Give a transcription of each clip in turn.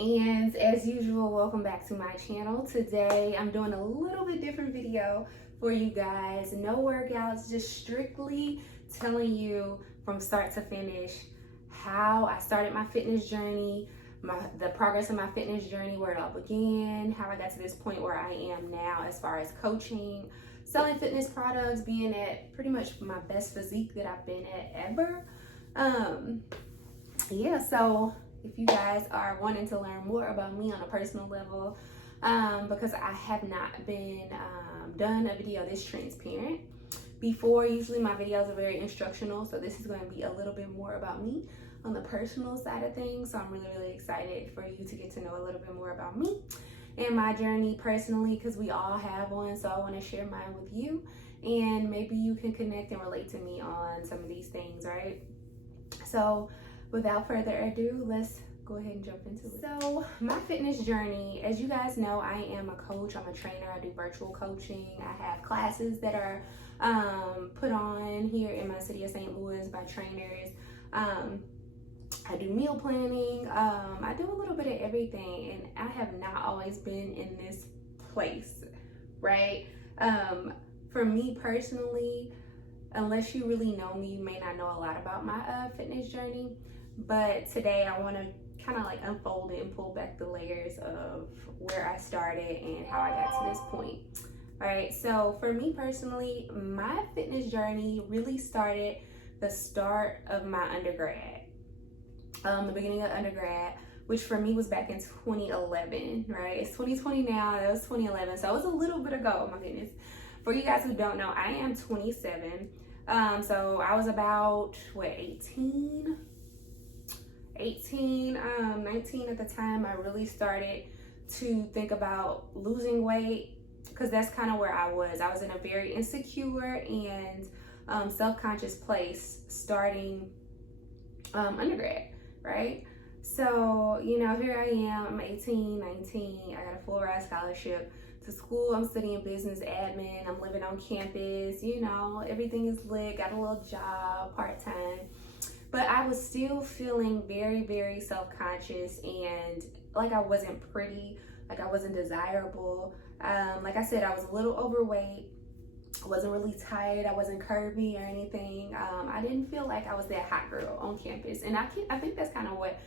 And as usual, welcome back to my channel. Today I'm doing a little bit different video for you guys. No workouts, just strictly telling you from start to finish how I started my fitness journey, the progress of my fitness journey, where it all began, how I got to this point where I am now as far as coaching, selling fitness products, being at pretty much my best physique that I've been at ever. So if you guys are wanting to learn more about me on a personal level, because I have not been done a video this transparent before. Usually my videos are very instructional, so this is going to be a little bit more about me on the personal side of things. So I'm really excited for you to get to know a little bit more about me and my journey personally, because we all have one. So I want to share mine with you, and maybe you can connect and relate to me on some of these things, right? So without further ado, let's go ahead and jump into it. So my fitness journey, as you guys know, I am a coach, I'm a trainer, I do virtual coaching. I have classes that are put on here in my city of St. Louis by trainers. I do meal planning, I do a little bit of everything, and I have not always been in this place, right? For me personally, unless you really know me, you may not know a lot about my fitness journey. But today I want to kind of like unfold it and pull back the layers of where I started and how I got to this point. All right, so for me personally, my fitness journey really started the start of my undergrad, the beginning of undergrad, which for me was back in 2011, right? It's 2020 now, that was 2011, so it was a little bit ago. Oh my goodness. For you guys who don't know, I am 27. So I was about, what, 19 at the time. I really started to think about losing weight, because that's kind of where I was. I was in a very insecure and self-conscious place starting undergrad, right? So, you know, here I am, I'm 18, 19, I got a full ride scholarship to school. I'm studying business admin, I'm living on campus, you know, everything is lit, got a little job, part-time. But I was still feeling very self-conscious, and like I wasn't pretty, like I wasn't desirable. Like I said, I was a little overweight. I wasn't really tight. I wasn't curvy or anything. I didn't feel like I was that hot girl on campus. And I think that's kind of what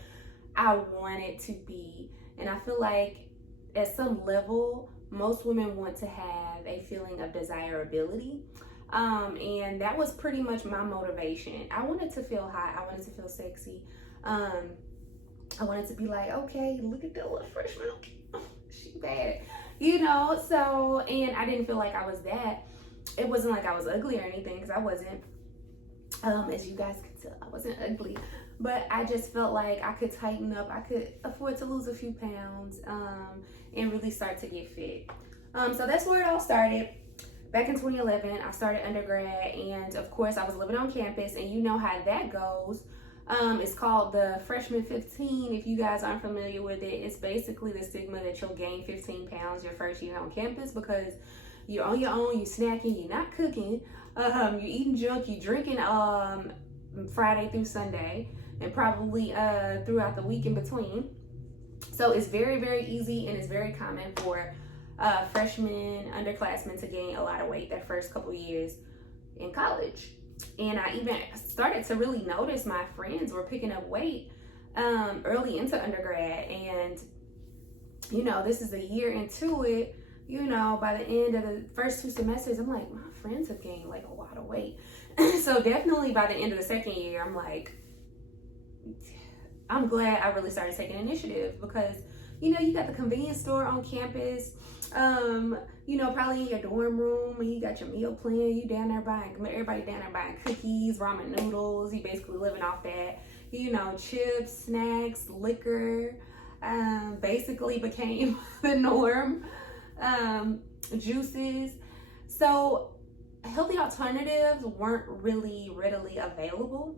I wanted to be. And I feel like at some level, most women want to have a feeling of desirability. And that was pretty much my motivation. I wanted to feel hot. I wanted to feel sexy. I wanted to be like, okay, look at that little freshman. She bad, you know? So, and I didn't feel like I was that. It wasn't like I was ugly or anything, because I wasn't. As you guys could tell, I wasn't ugly. But I just felt like I could tighten up. I could afford to lose a few pounds and really start to get fit. So that's where it all started. Back in 2011, I started undergrad, and of course I was living on campus, and you know how that goes. It's called the freshman 15. If you guys aren't familiar with it, it's basically the stigma that you'll gain 15 pounds your first year on campus, because you're on your own, you're snacking, you're not cooking, you're eating junk, you're drinking Friday through Sunday, and probably throughout the week in between. So it's very easy, and it's very common for freshmen, underclassmen to gain a lot of weight that first couple years in college. And I even started to really notice my friends were picking up weight early into undergrad. And, you know, this is a year into it, you know, by the end of the first 2 semesters, I'm like, my friends have gained like a lot of weight. So definitely by the end of the second year, I'm like, I'm glad I really started taking initiative, because, you know, you got the convenience store on campus, you know, probably in your dorm room, and you got your meal plan. You down there buying, everybody down there buying cookies, ramen noodles. You basically living off that, you know, chips, snacks, liquor, basically became the norm, juices. So healthy alternatives weren't really readily available.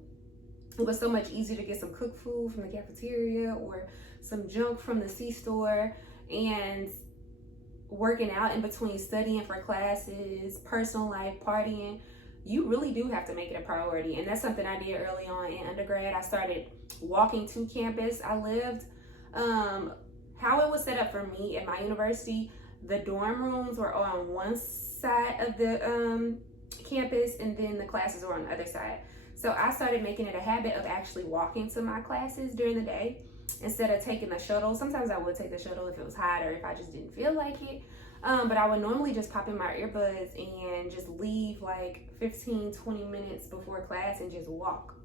It was so much easier to get some cooked food from the cafeteria or some junk from the C-store, and working out in between studying for classes, personal life, partying, you really do have to make it a priority. And that's something I did early on in undergrad. I started walking to campus. I lived how it was set up for me at my university, the dorm rooms were on one side of the campus, and then the classes were on the other side. So I started making it a habit of actually walking to my classes during the day instead of taking the shuttle. Sometimes I would take the shuttle if it was hot or if I just didn't feel like it. But I would normally just pop in my earbuds and just leave like 15-20 minutes before class and just walk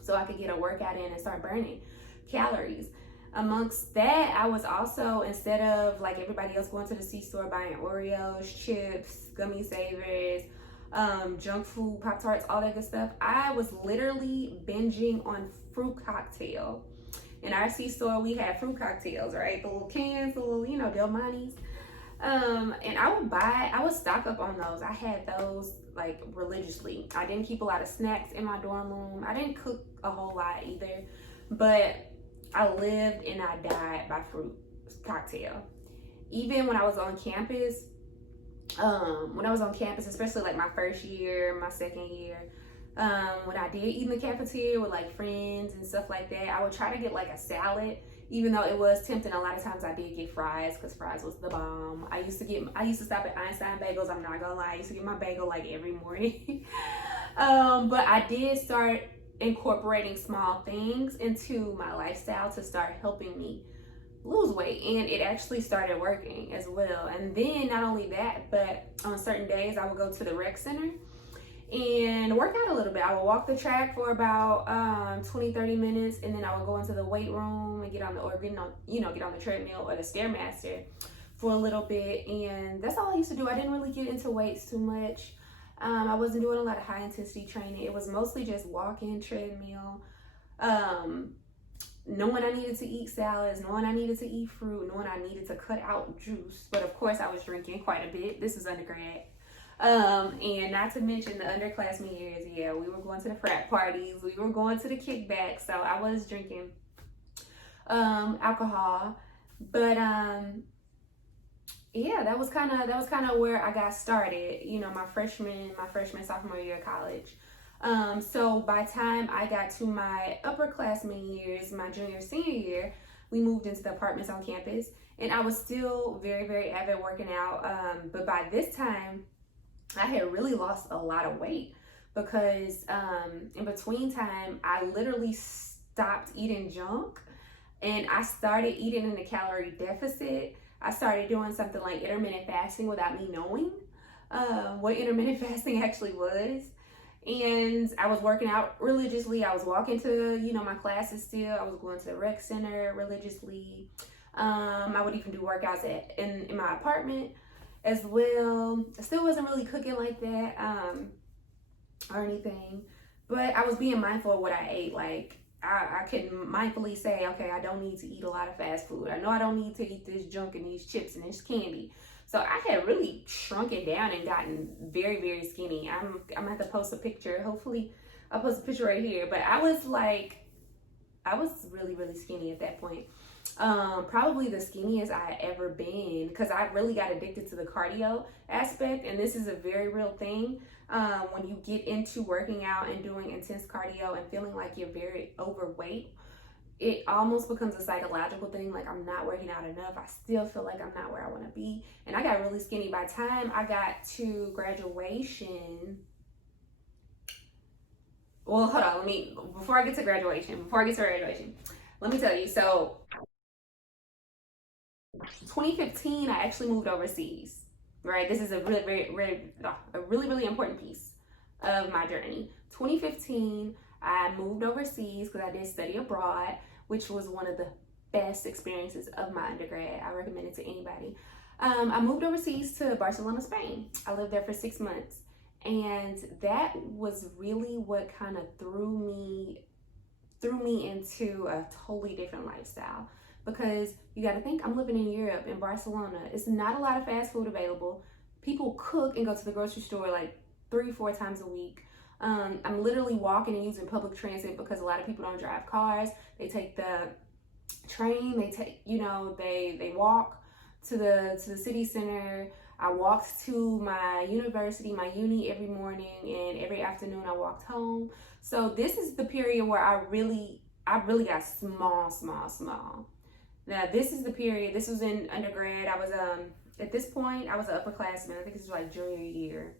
so I could get a workout in and start burning calories. Amongst that, I was also, instead of like everybody else going to the C-store buying Oreos, chips, gummy savers, junk food, Pop-Tarts, all that good stuff, I was literally binging on fruit cocktail. In our C-store, we had fruit cocktails, right? The little cans, the little, Del Monte's. And I would stock up on those. I had those like religiously. I didn't keep a lot of snacks in my dorm room. I didn't cook a whole lot either, but I lived and I died by fruit cocktail. Even when I was on campus, especially like my first year, my second year, when I did eat in the cafeteria with like friends and stuff like that, I would try to get like a salad. Even though it was tempting, a lot of times I did get fries because fries was the bomb. I used to stop at Einstein Bagels. I'm not gonna lie, I used to get my bagel like every morning. But I did start incorporating small things into my lifestyle to start helping me lose weight, and it actually started working as well. And then not only that, but on certain days I would go to the rec center and work out a little bit. I would walk the track for about 20-30 minutes, and then I would go into the weight room and get on the treadmill or the Stairmaster for a little bit. And that's all I used to do. I didn't really get into weights too much. I wasn't doing a lot of high intensity training. It was mostly just walking, treadmill, knowing I needed to eat salads, knowing I needed to eat fruit, knowing I needed to cut out juice. But of course I was drinking quite a bit. This is undergrad. And not to mention the underclassmen years, yeah, we were going to the frat parties, we were going to the kickbacks, so I was drinking alcohol. But yeah, that was kind of where I got started, my freshman sophomore year of college. So by the time I got to my upperclassmen years, my junior senior year, we moved into the apartments on campus, and I was still very, very avid working out. But by this time I had really lost a lot of weight because in between time, I literally stopped eating junk and I started eating in a calorie deficit. I started doing something like intermittent fasting without me knowing what intermittent fasting actually was. And I was working out religiously. I was walking to, my classes still. I was going to the rec center religiously. I would even do workouts in my apartment as well. I still wasn't really cooking like that or anything, but I was being mindful of what I ate. Like I could mindfully say, okay, I don't need to eat a lot of fast food. I know I don't need to eat this junk and these chips and this candy. So I had really shrunk it down and gotten very, very skinny. I'm gonna have to post a picture. Hopefully I'll post a picture right here. But I was really, really skinny at that point. Probably the skinniest I had ever been, because I really got addicted to the cardio aspect, and this is a very real thing. When you get into working out and doing intense cardio and feeling like you're very overweight, it almost becomes a psychological thing. Like, I'm not working out enough. I still feel like I'm not where I want to be. And I got really skinny. By the time I got to graduation, well, hold on, before I get to graduation, let me tell you. So 2015, I actually moved overseas, right? This is a really important piece of my journey. 2015, I moved overseas because I did study abroad, which was one of the best experiences of my undergrad. I recommend it to anybody. I moved overseas to Barcelona, Spain. I lived there for 6 months, and that was really what kind of threw me into a totally different lifestyle. Because you got to think, I'm living in Europe, in Barcelona. It's not a lot of fast food available. People cook and go to the grocery store like 3-4 times a week. I'm literally walking and using public transit because a lot of people don't drive cars. They take the train. They walk to the city center. I walked to my uni every morning, and every afternoon I walked home. So this is the period where I really got small. Now this is the period, this was in undergrad. I was at this point I was an upperclassman. I think this was like junior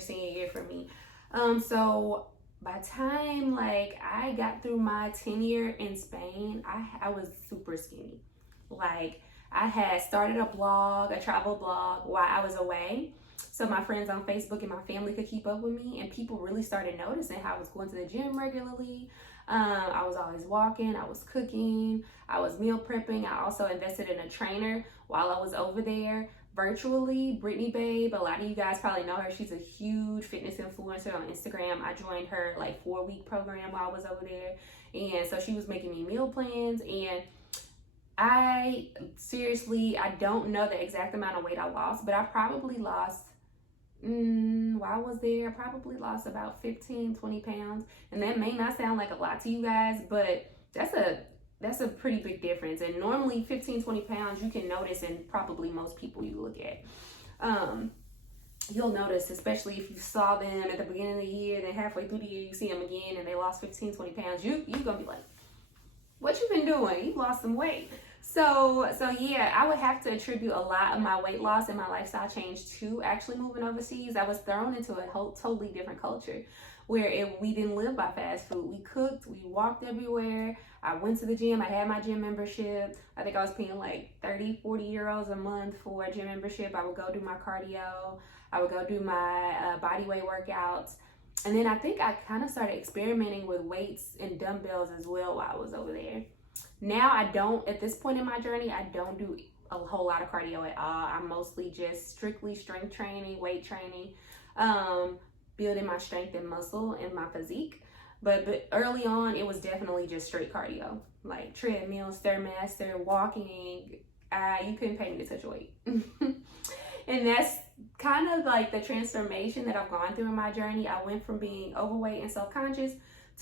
senior year for me. So by the time like I got through my tenure in Spain, I was super skinny. Like I had started a travel blog while I was away. So my friends on Facebook and my family could keep up with me, and people really started noticing how I was going to the gym regularly. I was always walking, I was cooking, I was meal prepping. I also invested in a trainer while I was over there virtually. Brilliance Babes, a lot of you guys probably know her. She's a huge fitness influencer on Instagram. I joined her like 4-week program while I was over there. And so she was making me meal plans, and I don't know the exact amount of weight I lost, but I probably lost, while I was there, I probably lost about 15-20 pounds. And that may not sound like a lot to you guys, but that's a pretty big difference. And normally 15-20 pounds you can notice in probably most people you look at. You'll notice, especially if you saw them at the beginning of the year, then halfway through the year you see them again and they lost 15-20 pounds. You're gonna be like, what you been doing? You lost some weight. So yeah, I would have to attribute a lot of my weight loss and my lifestyle change to actually moving overseas. I was thrown into a totally different culture where we didn't live by fast food. We cooked, we walked everywhere. I went to the gym, I had my gym membership. I think I was paying like 30-40 euros a month for a gym membership. I would go do my cardio. I would go do my body weight workouts. And then I think I kind of started experimenting with weights and dumbbells as well while I was over there. Now at this point in my journey, I don't do a whole lot of cardio at all. I'm mostly just strictly strength training, weight training, building my strength and muscle and my physique. But early on, it was definitely just straight cardio, like treadmill, Stairmaster, walking. You couldn't pay me to touch weight. And that's kind of like the transformation that I've gone through in my journey. I went from being overweight and self-conscious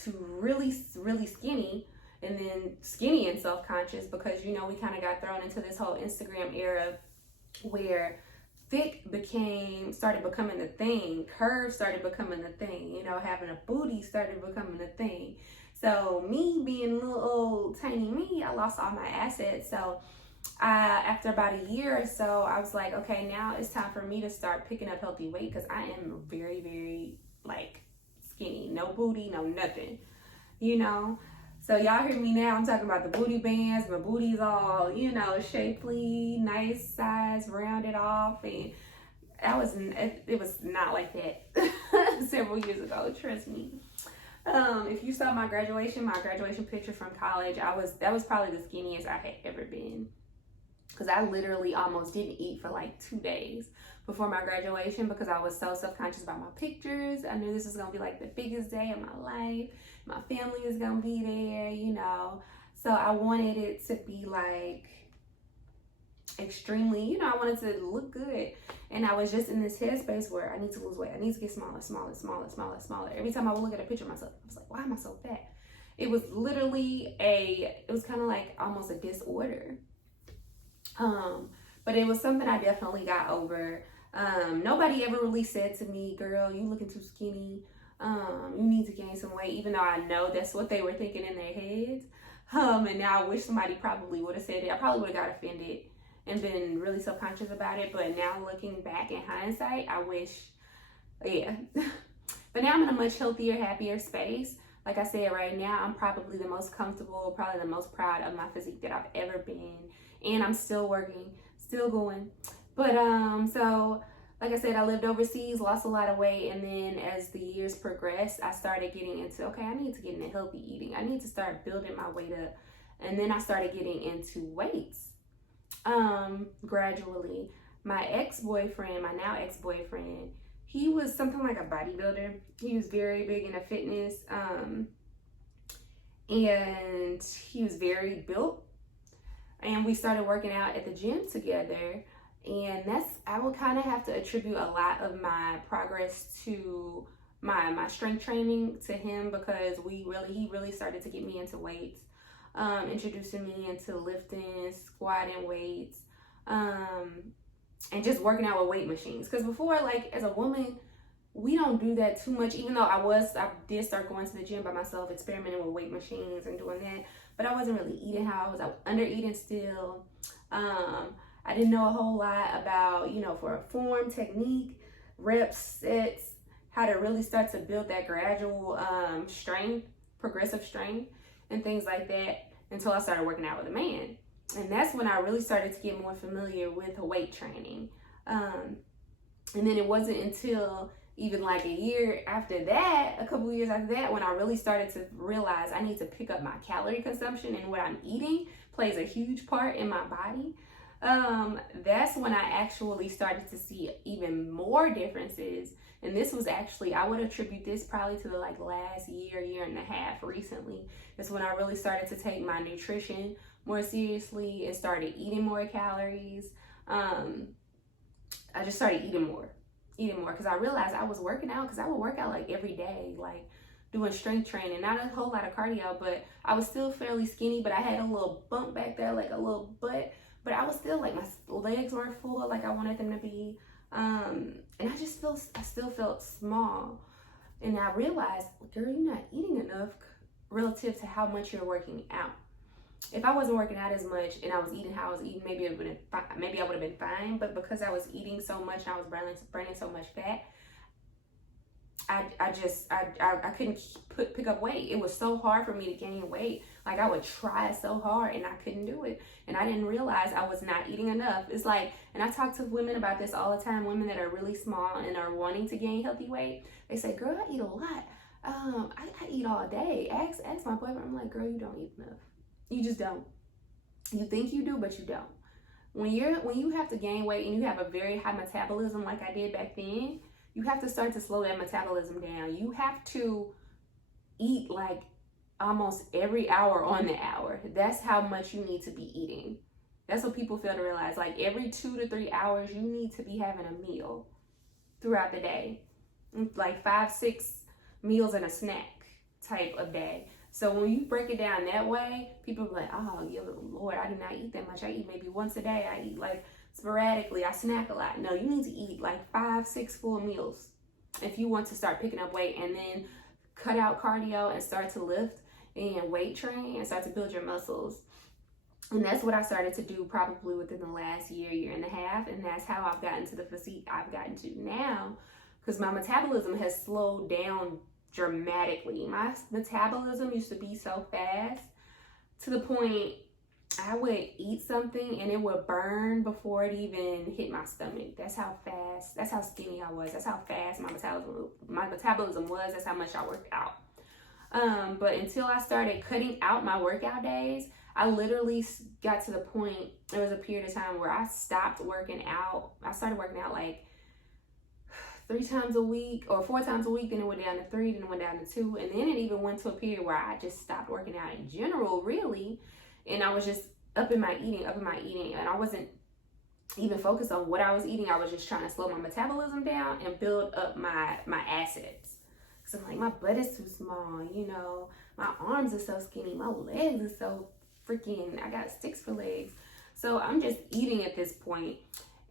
to really, really skinny, and then skinny and self-conscious, because, you know, we kind of got thrown into this whole Instagram era where thick started becoming the thing, curves started becoming the thing, you know, having a booty started becoming the thing. So me being little old tiny me, I lost all my assets. So after about a year or so, I was like, okay, now it's time for me to start picking up healthy weight, because I am very, very like skinny, no booty, no nothing, you know. So y'all hear me now, I'm talking about the booty bands. My booty's all, you know, shapely, nice size, rounded off. And it was not like that several years ago, trust me. If you saw my graduation picture from college, that was probably the skinniest I had ever been. Because I literally almost didn't eat for like 2 days before my graduation, because I was so self-conscious about my pictures. I knew this was going to be like the biggest day of my life. My family was going to be there, you know. So I wanted it to be like extremely, you know, I wanted to look good. And I was just in this headspace where I need to lose weight. I need to get smaller. Every time I would look at a picture of myself, I was like, why am I so fat? It was literally it was kind of like almost a disorder. But it was something I definitely got over. Nobody ever really said to me, girl, you looking too skinny. You need to gain some weight, even though I know that's what they were thinking in their heads. And now I wish somebody probably would have said it. I probably would have got offended and been really self-conscious about it. But now looking back in hindsight, I wish, yeah. But now I'm in a much healthier, happier space. Like I said, right now, I'm probably the most comfortable, probably the most proud of my physique that I've ever been. And I'm still working, still going. But so like I said, I lived overseas, lost a lot of weight, and then as the years progressed, I started getting into, okay, I need to get into healthy eating. I need to start building my weight up. And then I started getting into weights gradually. My now ex-boyfriend, he was something like a bodybuilder. He was very big into fitness, and he was very built. And we started working out at the gym together. And I would kind of have to attribute a lot of my progress to my strength training to him, because he really started to get me into weights, introducing me into lifting, squatting weights, and just working out with weight machines. Because before, like as a woman, we don't do that too much, even though I did start going to the gym by myself, experimenting with weight machines and doing that, but I wasn't really eating how I was under eating still. I didn't know a whole lot about, you know, for form, technique, reps, sets, how to really start to build that gradual strength, progressive strength, and things like that until I started working out with a man. And that's when I really started to get more familiar with weight training. And then it wasn't until even like a year after that, a couple years after that, when I really started to realize I need to pick up my calorie consumption, and what I'm eating plays a huge part in my body. That's when I actually started to see even more differences. And this was actually, I would attribute this probably to the like last year and a half recently. Is when I really started to take my nutrition more seriously and started eating more calories. I just started eating more because I realized I was working out, because I would work out like every day, like doing strength training, not a whole lot of cardio, but I was still fairly skinny, but I had a little bump back there, like a little butt, but I was still like, my legs weren't full like I wanted them to be. And I still felt small. And I realized, girl, you're not eating enough relative to how much you're working out. If I wasn't working out as much and I was eating how I was eating, maybe I would have been fine. But because I was eating so much and I was burning so much fat, I couldn't pick up weight. It was so hard for me to gain weight. Like, I would try so hard and I couldn't do it. And I didn't realize I was not eating enough. It's like, and I talk to women about this all the time, women that are really small and are wanting to gain healthy weight. They say, girl, I eat a lot. I eat all day. Ask my boyfriend. I'm like, girl, you don't eat enough. You just don't. You think you do, but you don't. When you have to gain weight and you have a very high metabolism like I did back then, you have to start to slow that metabolism down. You have to eat like almost every hour on the hour. That's how much you need to be eating. That's what people fail to realize. Like, every 2 to 3 hours, you need to be having a meal throughout the day. Like 5-6 meals and a snack type of day. So when you break it down that way, people are like, oh, Lord, I do not eat that much. I eat maybe once a day. I eat like sporadically. I snack a lot. No, you need to eat like 5-6 full meals if you want to start picking up weight, and then cut out cardio and start to lift and weight train and start to build your muscles. And that's what I started to do probably within the last year and a half. And that's how I've gotten to the physique I've gotten to now, because my metabolism has slowed down dramatically. My metabolism used to be so fast to the point I would eat something and it would burn before it even hit my stomach. That's how fast, that's how skinny I was. That's how fast my metabolism was. That's how much I worked out. But until I started cutting out my workout days, I literally got to the point, there was a period of time where I stopped working out. I started working out like 3 times a week or 4 times a week, then it went down to 3, then it went down to 2, and then it even went to a period where I just stopped working out in general, really, and I was just up in my eating, and I wasn't even focused on what I was eating. I was just trying to slow my metabolism down and build up my assets. So I'm like, my butt is too small, you know, my arms are so skinny, my legs are so freaking, I got sticks for legs. So I'm just eating at this point.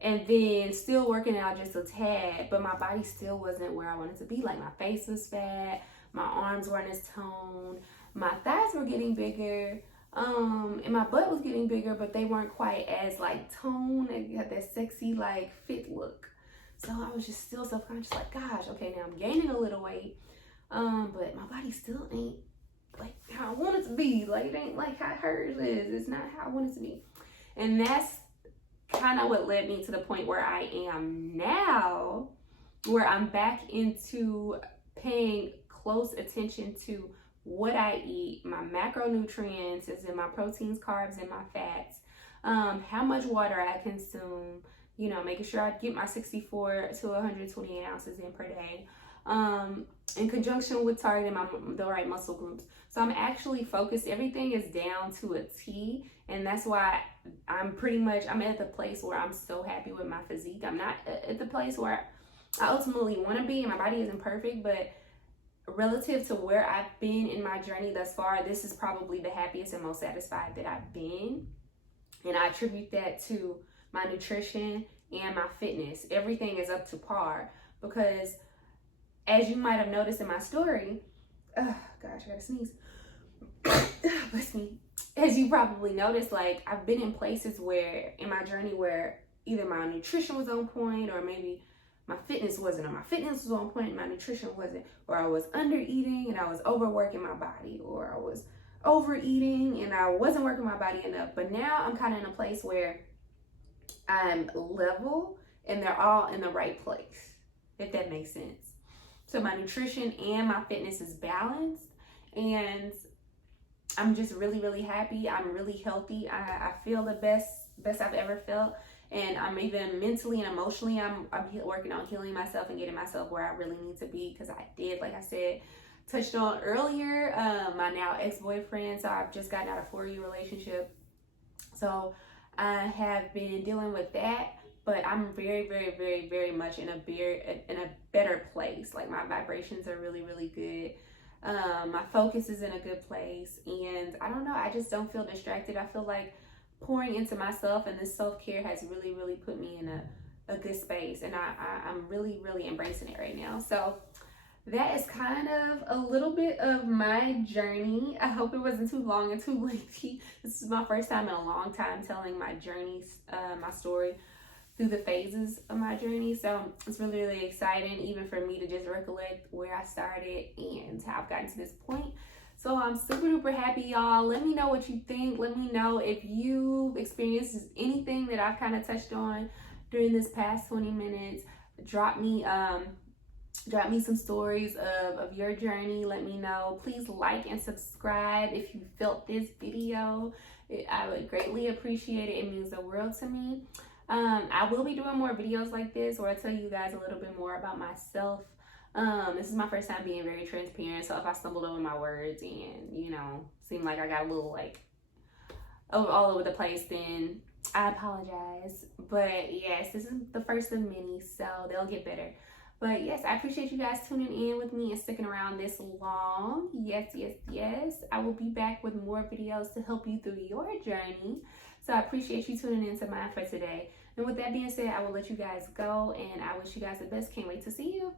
And then still working out just a tad, but my body still wasn't where I wanted to be. Like, my face was fat, my arms weren't as toned, my thighs were getting bigger, and my butt was getting bigger, but they weren't quite as like toned and had that sexy like fit look. So I was just still self-conscious, like, gosh, okay, now I'm gaining a little weight, but my body still ain't like how I want it to be. Like, it ain't like how hers is. It's not how I want it to be. And that's kind of what led me to the point where I am now, where I'm back into paying close attention to what I eat, my macronutrients, as in my proteins, carbs, and my fats, how much water I consume, you know, making sure I get my 64 to 128 ounces in per day, in conjunction with targeting the right muscle groups. So I'm actually focused. Everything is down to a T, and that's why I'm at the place where I'm so happy with my physique. I'm not at the place where I ultimately want to be, and my body isn't perfect, but relative to where I've been in my journey thus far, this is probably the happiest and most satisfied that I've been. And I attribute that to my nutrition and my fitness. Everything is up to par, because as you might have noticed in my story, oh gosh, I gotta sneeze. Bless me. As you probably noticed, like, I've been in places where, in my journey, where either my nutrition was on point, or maybe my fitness wasn't, or my fitness was on point and my nutrition wasn't, or I was under eating and I was overworking my body, or I was overeating and I wasn't working my body enough. But now I'm kind of in a place where I'm level and they're all in the right place, if that makes sense. So my nutrition and my fitness is balanced, and I'm just really, really happy. I'm really healthy. I feel the best I've ever felt. And I'm even mentally and emotionally, I'm working on healing myself and getting myself where I really need to be, because I did, like I said, touched on earlier, my now ex-boyfriend. So I've just gotten out of a 4-year relationship. So I have been dealing with that, but I'm very, very, very, very much in a better place. Like, my vibrations are really, really good. My focus is in a good place, and I don't know, I just don't feel distracted. I feel like pouring into myself and this self-care has really, really put me in a good space, and I'm really, really embracing it right now. So that is kind of a little bit of my journey. I hope it wasn't too long and too lengthy. This is my first time in a long time telling my journeys, my story through the phases of my journey. So it's really, really exciting, even for me to just recollect where I started and how I've gotten to this point. So I'm super duper happy, y'all. Let me know what you think. Let me know if you've experienced anything that I've kind of touched on during this past 20 minutes. Drop me some stories of your journey. Let me know. Please like and subscribe if you felt this video. I would greatly appreciate it. It means the world to me. I will be doing more videos like this, where I tell you guys a little bit more about myself. This is my first time being very transparent, so if I stumbled over my words and, you know, seem like I got a little, like, all over the place, then I apologize. But yes, this is the first of many, so they'll get better. But yes, I appreciate you guys tuning in with me and sticking around this long. Yes, yes, yes. I will be back with more videos to help you through your journey. So I appreciate you tuning in to mine for today. And with that being said, I will let you guys go, and I wish you guys the best. Can't wait to see you.